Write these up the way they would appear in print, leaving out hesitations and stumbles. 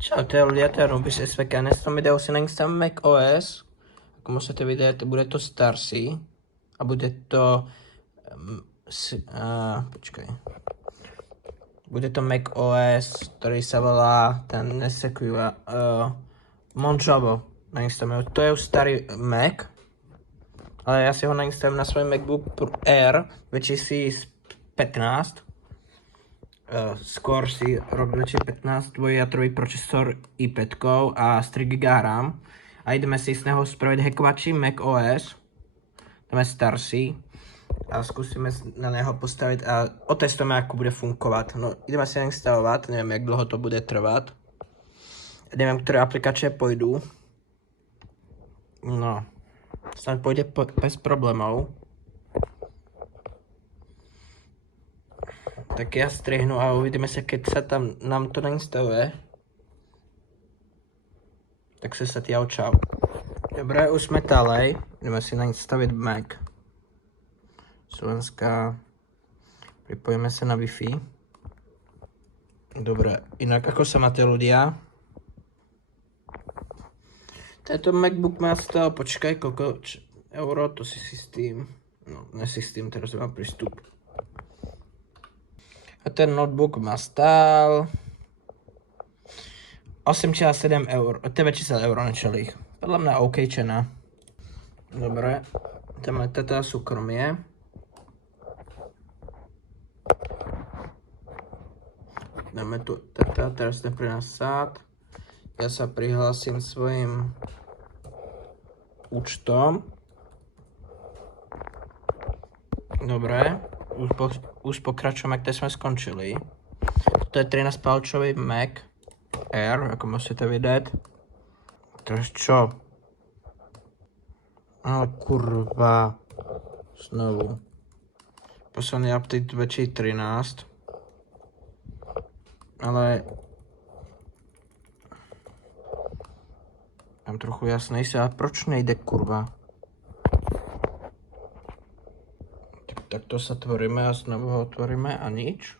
Čaute ľudia, to je Rubis SVK. Dnes v tom videu si nainstalujeme Mac OS. Ako môžete vidieť, bude to starší. A bude to... Bude to Mac OS, ktorý sa volá ten Nesecure Monjavo. Nainstalujeme. To je už starý Mac. Ale ja si ho nainstalujem na svoj MacBook Air 2015. Skôr si rok 2015, dvojjadrový procesor i5 a s 3 GB RAM. A ideme si z neho spraviť hackovačí Mac OS. Dáme starší. A skúsime na neho postaviť a otestujeme, ako bude fungovať. No, ideme si nainstalovať, neviem, jak dlho to bude trvať. Neviem, ktoré aplikácie pôjdu. No, snad pôjde bez problémov. Tak ja strihnu a uvidíme sa, keď sa tam nám to nainstaluje. Tak sa čau. Dobre, už sme ďalej. Ideme si nainstaviť Mac. Slovenská. Pripojíme sa na Wi-Fi. Dobre, inak ako sa máte ľudia? Tento MacBook má stál, počkaj, koľko euro, to si s tým. No, ne si s tým, teraz mám prístup. A ten notebook ma stál 8,7 eur, 9,000 eur necelých. Podľa mňa OK cena. Dobre, dáme teda súkromie. Dáme tu teda, teraz ten pre nás sád. Ja sa prihlásim svojim účtom. Dobre. Už pokračujeme, kde sme skončili. To je 13-palčový Mac Air, ako môžete vidieť. Teraz čo? Ale kurva. Znovu. Posledný update 2013. Ale... Mám trochu jasnej sa, proč nejde kurva? Takto sa tvoríme a znovu ho otvoríme a nič.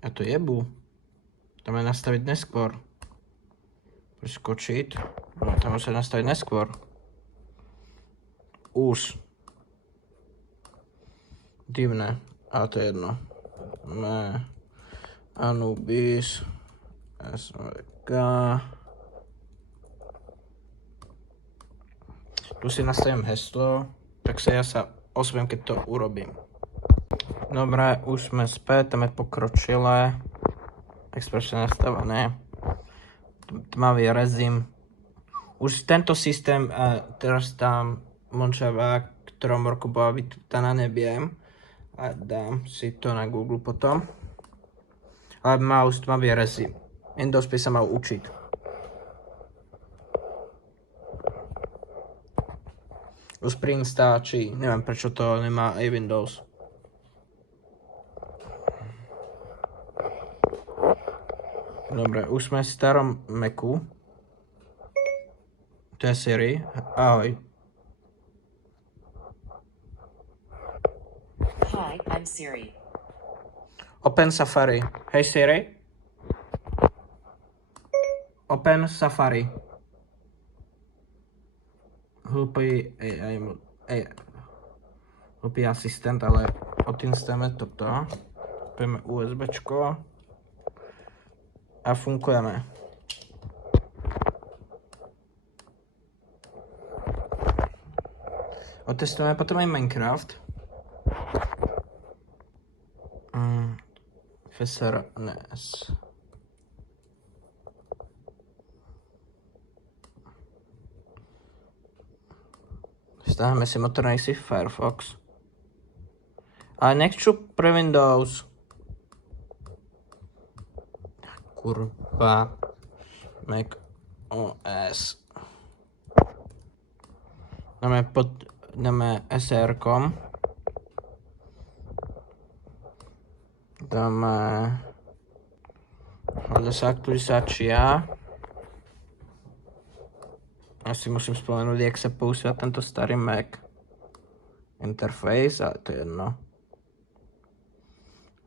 A to jebu. Dáme nastaviť neskôr. Preskočiť. No, tam musíme nastaviť neskôr. Už. Divné. Ale to je jedno. Anubis. SVK. Tu si nastavím heslo. Tak sa ja ozvem, keď to urobím. Dobre, už sme späť, tam je pokročilé. Expresne nastavené. Tmavý rezim. Už tento systém, teraz tam Monjava, ktorom roku bola vytútaná, neviem. A dám si to na Google potom. Ale má už tmavý rezim. Windows by sa mal učiť. Spring stačí, neviem prečo to nemá aj Windows. Dobre, už sme v starom Macu. To je Siri. Ahoj. Hi, I'm Siri. Open Safari. Hej Siri. Open Safari. Hlupý asistent, ale odinstalujeme toto. Pojďme USBčko. A fungujeme. Otestujeme potom aj Minecraft. FSRNS. Stáhneme si motor si Firefox. Ale nechču pre Windows. Kurva. Mac OS. Dáme SR-kom. Dáme... Hľada sa aktualizácia. Asi musím spomenúť, jak sa používa tento starý Mac. Interface, ale to je jedno.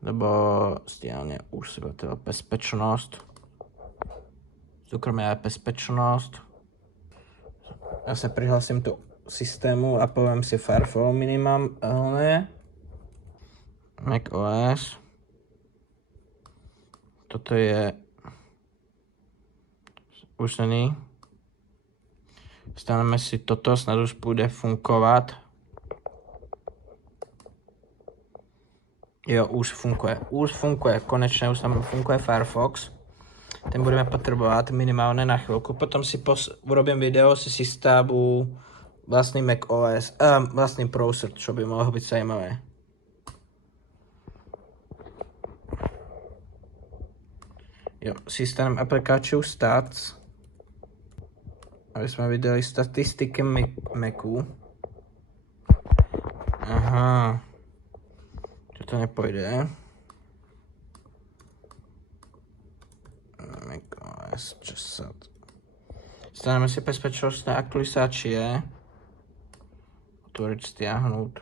Lebo stiahne už seba teda bezpečnosť. Súkromie a bezpečnosť. Ja sa prihlasím do systému a poviem si Firefall minimálne. Mac OS. Toto je už není. Staneme si toto, snad už bude fungovat. Jo, už funguje, konečně už tam funguje Firefox. Ten budeme potřebovat minimálně na chvilku. Potom si urobím video si stávu vlastný Mac OS, vlastný browser, čo by mohlo být zajímavé. Jo, systém aplikáciu Stats. Aby jsme viděli statistiky Macu. Aha. To nepojde. Mac OS 60. Staneme si bezpečnostné aktualizácie. Otvoriť, stiahnuť.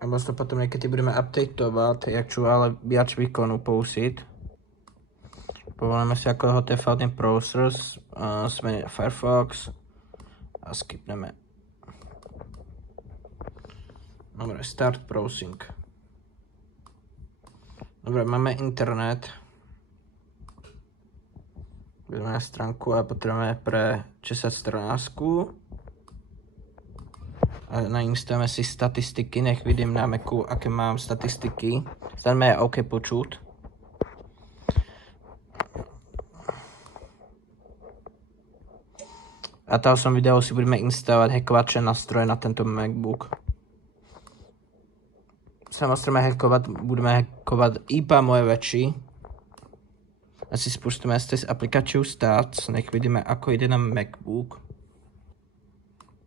A to potom niekedy budeme updateovat, jak čo ale viac výkonu použiť. Povoláme si ako jeho defaultný browser, zmeniť Firefox a skipneme. Dobre, start browsing. Dobre, máme internet. Budeme na stránku a potrebujeme prečesať stránku. A nainstalujeme si statistiky, nech vidím na Macu, aké mám statistiky. Snad je OK počuť. A tam som video si budeme instalovat hackovače nástroje na tento MacBook. Samozřejmě budeme hackovat iba moje věci. A si spustíme z aplikaci Stats, nech vidíme, ako jde na MacBook.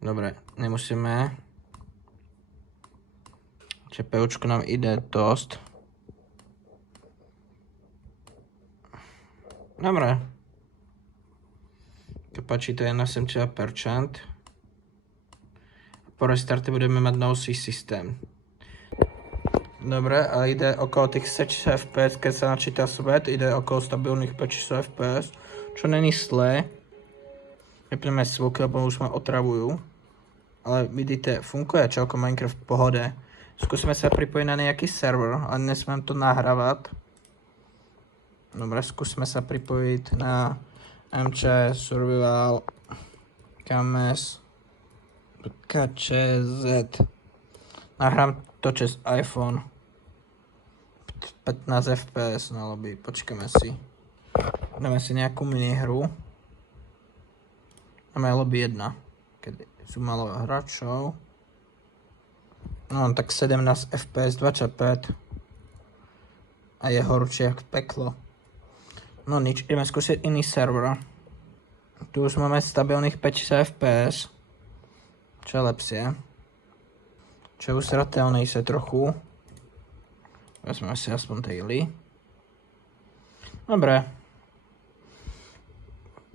Dobre, nemusíme. ČPUčko nám jde dost. Dobre. Kapacita je na 70%. Po restarte budeme mať novší systém. Dobre, a jde okolo těch 100 FPS, keď sa načíta svet, jde okolo stabilných 500 FPS, čo není zlé. Vypneme zvuky, lebo už ma otravujú. Ale vidíte, funguje čelko Minecraft v pohode. Zkusíme sa pripojiť na nejaký server, ale nesmiem to nahrávať. Dobre, skúsime sa pripojiť na MC Survival KMS KČZ. Nahrám to čes iPhone 15 FPS na lobby, počkáme si. Dáme si nejakú minihru. Máme lobby 1, kedy sú malo hráčov. No tak 17 FPS 25 a je horúčie jak peklo. No nič, ideme skúsiť iný server. Tu už máme stabilných 500 FPS, čo je lepšie. Čo je usratelnejšie trochu. Vezmeme si aspoň daily. Dobre.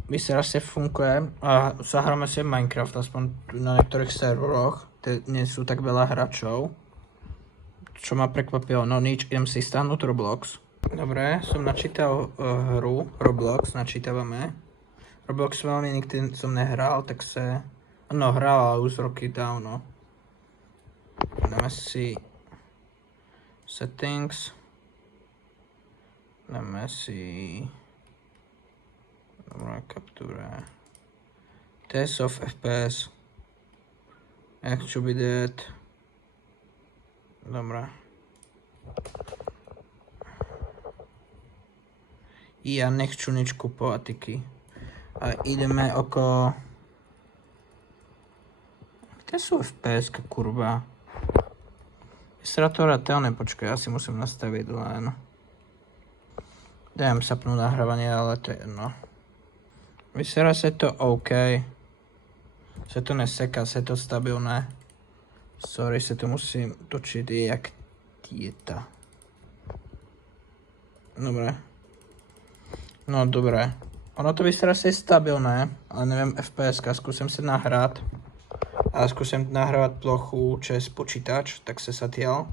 Vyzerá si funguje a zahráme si Minecraft, aspoň na niektorých serveroch, kde nie sú tak veľa hráčov. Čo ma prekvapilo, no nič, idem si stáhnuť Roblox. Dobre, som načítal hru Roblox, načítavame. Roblox veľmi nikdy som nehral, tak sa... No, hral, ale už roky dávno. Dáme si... Settings. Dáme si... Dobrá, kaptura. Test of FPS. Jak čo vidět. Dobrá. Ja nechču nič kupovat tyky. A ideme okolo... Kde sú FPS, kurva? Vyzerá to hratelné, počkaj, ja si musím nastavit len. Dám sapnúť nahrávanie, ale to je jedno. Vyzerá se to OK. Se to neseká, se to stabilné. Sorry, se to musím točit jak dieta. Dobré. No dobré. Ono to vyzerá si stabilné, ale nevím FPS, zkusím si nahrát. A zkusím nahrát plochu čes počítač, tak se zatiaľ.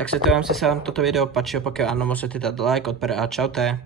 Tak se to vám, se vám toto video páčilo, pokiaľ áno, môžete dať like, odber a čaute.